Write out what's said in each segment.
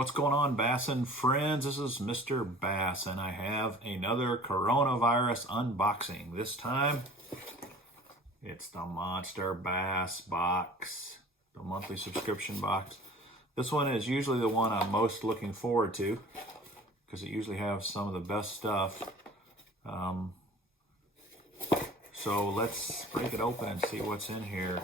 What's going on, Bass and friends? This is Mr. Bass, and I have another coronavirus unboxing. This time, it's the Monsterbass Box, the monthly subscription box. This one is usually the one I'm most looking forward to because it usually has some of the best stuff. So let's break it open and see what's in here.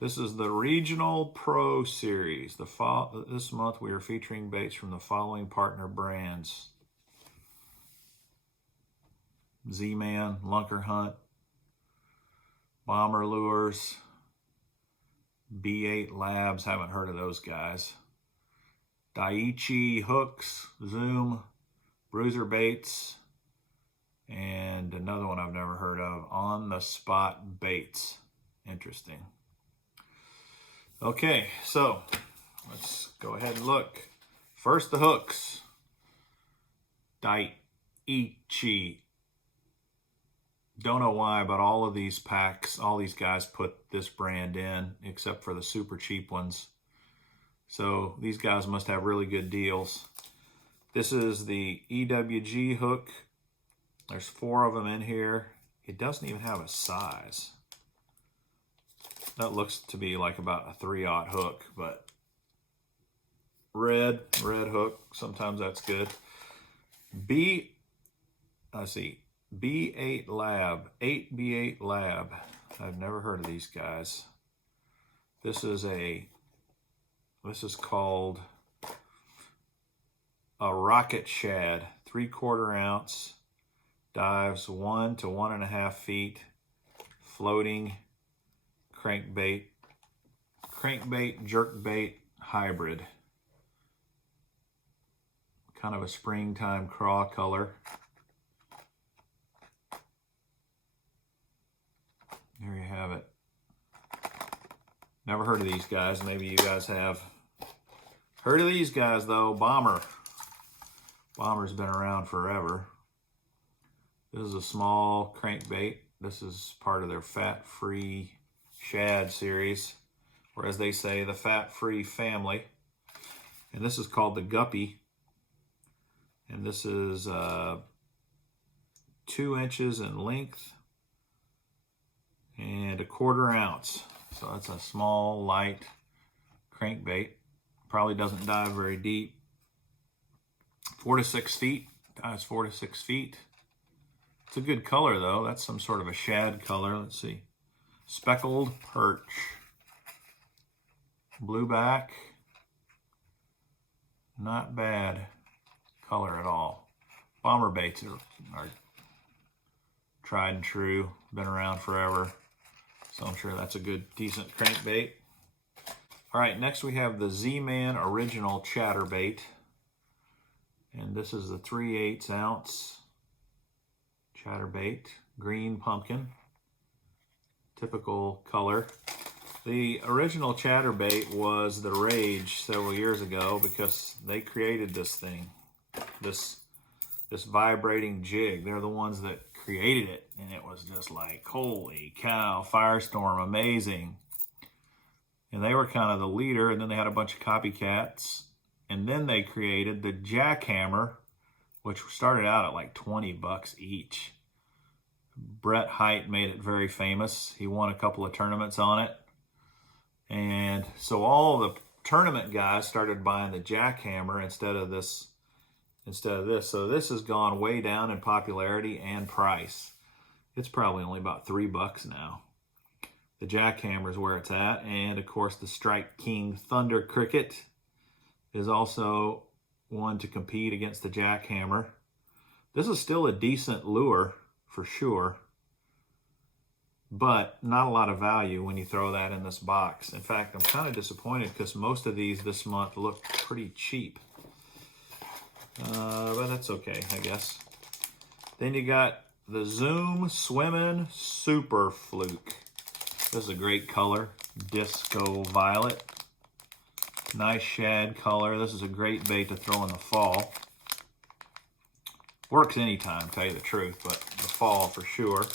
This is the Regional Pro Series. This month we are featuring baits from the following partner brands: Z-Man, Lunker Hunt, Bomber Lures, B8 Labs, haven't heard of those guys, Daiichi Hooks, Zoom, Bruiser Baits, and another one I've never heard of, On the Spot Baits. Interesting. Okay, so let's go ahead and look. First, the hooks. Daiichi. Don't know why, but all of these packs, all these guys put this brand in, except for the super cheap ones. So these guys must have really good deals. This is the EWG hook. There's 4 of them in here. It doesn't even have a size. That looks to be like about a 3/0 hook, but red hook, sometimes that's good. B8 Lab, 8B8 Lab. I've never heard of these guys. This is called a Rocket Shad, 3/4 ounce, dives 1 to 1.5 feet, floating crankbait jerkbait hybrid. Kind of a springtime craw color. There you have it. Never heard of these guys. Maybe you guys have. Heard of these guys though. Bomber. Bomber's been around forever. This is a small crankbait. This is part of their fat-free shad series, or as they say, the fat-free family. And this is called the Guppy. And this is 2 inches in length and 1/4 ounce. So that's a small, light crankbait. Probably doesn't dive very deep. 4 to 6 feet. Dives 4 to 6 feet. It's a good color though. That's some sort of a shad color. Let's see. Speckled perch. Blueback. Not bad color at all. Bomber baits are tried and true. Been around forever. So I'm sure that's a good, decent crankbait. All right, next we have the Z-Man Original ChatterBait. And this is the 3/8 ounce ChatterBait. Green pumpkin. Typical color. The original ChatterBait was the rage several years ago because they created this thing, this vibrating jig. They're the ones that created it, and it was just like, holy cow, firestorm, amazing. And they were kind of the leader, and then they had a bunch of copycats, and then they created the jackhammer, which started out at like $20 each. Brett Hite made it very famous. He won a couple of tournaments on it. And so all the tournament guys started buying the jackhammer instead of this. So this has gone way down in popularity and price. It's probably only about $3 now. The jackhammer is where it's at. And of course the Strike King Thunder Cricket is also one to compete against the jackhammer. This is still a decent lure for sure, but not a lot of value when you throw that in this box. In fact, I'm kind of disappointed because most of these this month look pretty cheap. But that's okay, I guess. Then you got the Zoom Swimmin' Super Fluke. This is a great color, disco violet. Nice shad color. This is a great bait to throw in the fall. Works anytime, tell you the truth, but the fall for sure.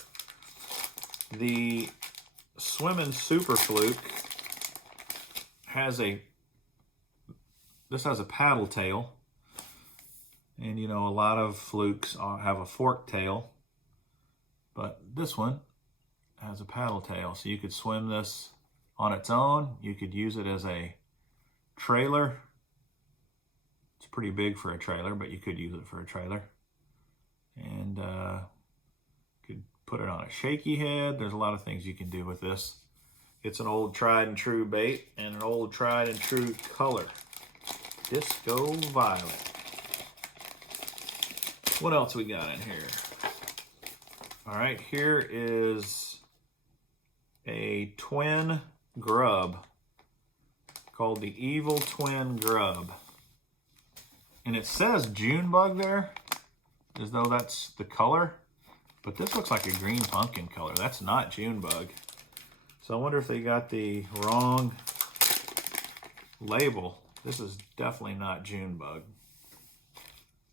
The Swimming Super Fluke has this has a paddle tail. And you know, a lot of flukes have a fork tail, but this one has a paddle tail. So you could swim this on its own. You could use it as a trailer. It's pretty big for a trailer, but you could use it for a trailer. And could put it on a shaky head. There's a lot of things you can do with this. It's an old tried and true bait and an old tried and true color. Disco Violet. What else we got in here? All right, here is a twin grub called the Evil Twin Grub. And it says June bug there, as though that's the color, but this looks like a green pumpkin color. That's not June bug. So I wonder if they got the wrong label. This is definitely not June bug.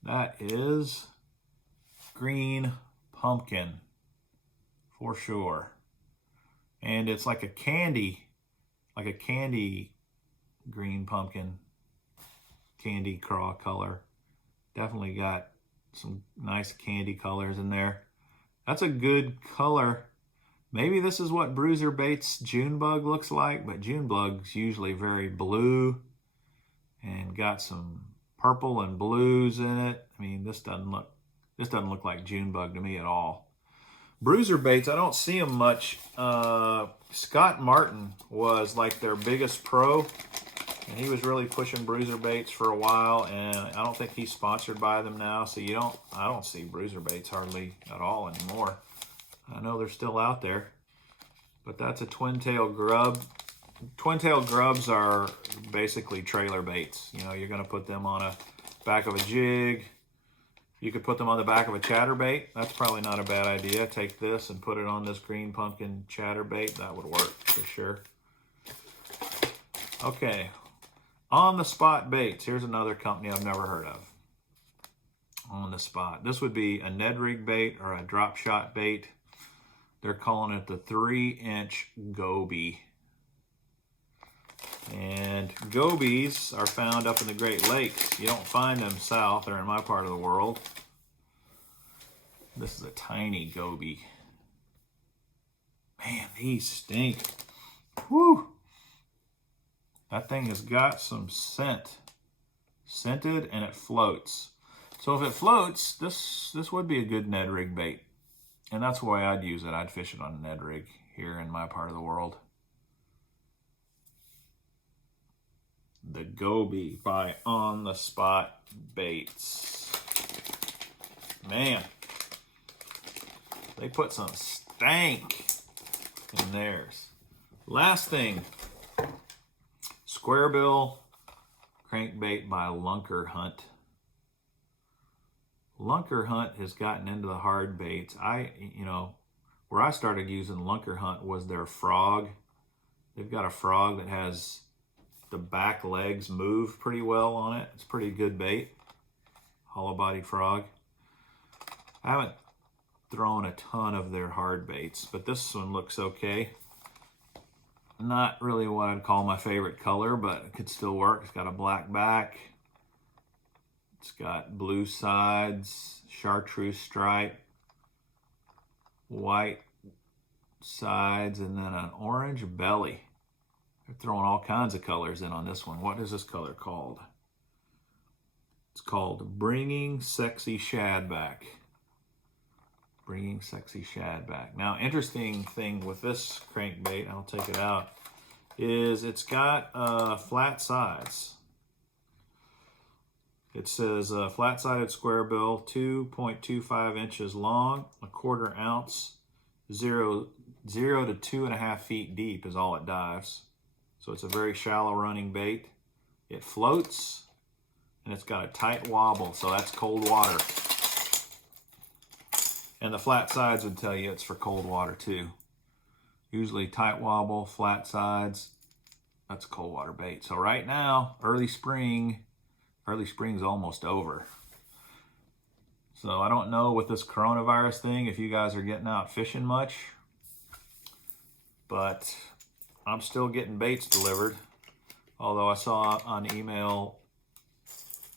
That is green pumpkin for sure. And it's like a candy green pumpkin, candy craw color. Definitely got some nice candy colors in there. That's a good color. Maybe this is what Bruiser Bait's June bug looks like, but June bug's usually very blue and got some purple and blues in it. I mean, this doesn't look like June bug to me at all. Bruiser Baits, I don't see them much. Scott Martin was like their biggest pro, and he was really pushing Bruiser Baits for a while, and I don't think he's sponsored by them now, so I don't see Bruiser Baits hardly at all anymore. I know they're still out there, but that's a twin-tail grub. Twin-tail grubs are basically trailer baits. You know, you're going to put them on a back of a jig. You could put them on the back of a ChatterBait. That's probably not a bad idea. Take this and put it on this green pumpkin ChatterBait. That would work for sure. Okay, On the Spot Baits. Here's another company I've never heard of. On the Spot. This would be a Ned rig bait or a drop shot bait. They're calling it the 3-inch goby. And gobies are found up in the Great Lakes. You don't find them south or in my part of the world. This is a tiny goby. Man, these stink. Whew. That thing has got some scent. Scented, and it floats. So if it floats, this would be a good Ned rig bait. And that's the way I'd use it. I'd fish it on a Ned rig here in my part of the world. The Goby by On the Spot Baits. Man, they put some stank in theirs. Last thing, Squarebill Crankbait by Lunker Hunt. Lunker Hunt has gotten into the hard baits. Where I started using Lunker Hunt was their frog. They've got a frog that has the back legs move pretty well on it. It's pretty good bait. Hollow-bodied frog. I haven't thrown a ton of their hard baits, but this one looks okay. Not really what I'd call my favorite color, but it could still work. It's got a black back. It's got blue sides, chartreuse stripe, white sides, and then an orange belly. They're throwing all kinds of colors in on this one. What is this color called? It's called Bringing Sexy Shad Back. Bringing Sexy Shad Back. Now, interesting thing with this crankbait, I'll take it out, is it's got flat sides. It says flat-sided square bill, 2.25 inches long, 1/4 ounce, 0 to 2.5 feet deep is all it dives. So it's a very shallow running bait. It floats, and it's got a tight wobble, so that's cold water. And the flat sides would tell you it's for cold water too. Usually tight wobble, flat sides, that's cold water bait. So right now, early spring's almost over. So I don't know with this coronavirus thing if you guys are getting out fishing much. but I'm still getting baits delivered. Although I saw on email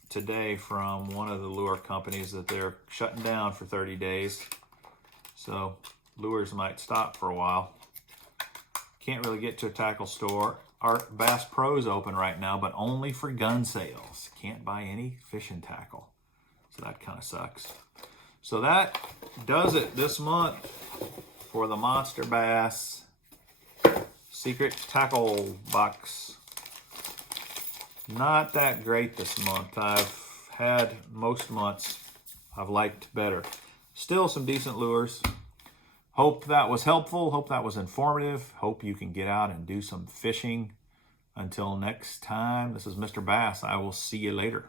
today from one of the lure companies that they're shutting down for 30 days. So lures might stop for a while. Can't really get to a tackle store. Our Bass Pro's open right now, but only for gun sales. Can't buy any fishing tackle. So that kind of sucks. So that does it this month for the Monsterbass Secret Tackle Box. Not that great this month. I've had most months I've liked better. Still some decent lures. Hope that was helpful. Hope that was informative. Hope you can get out and do some fishing. Until next time, this is Mr. Bass. I will see you later.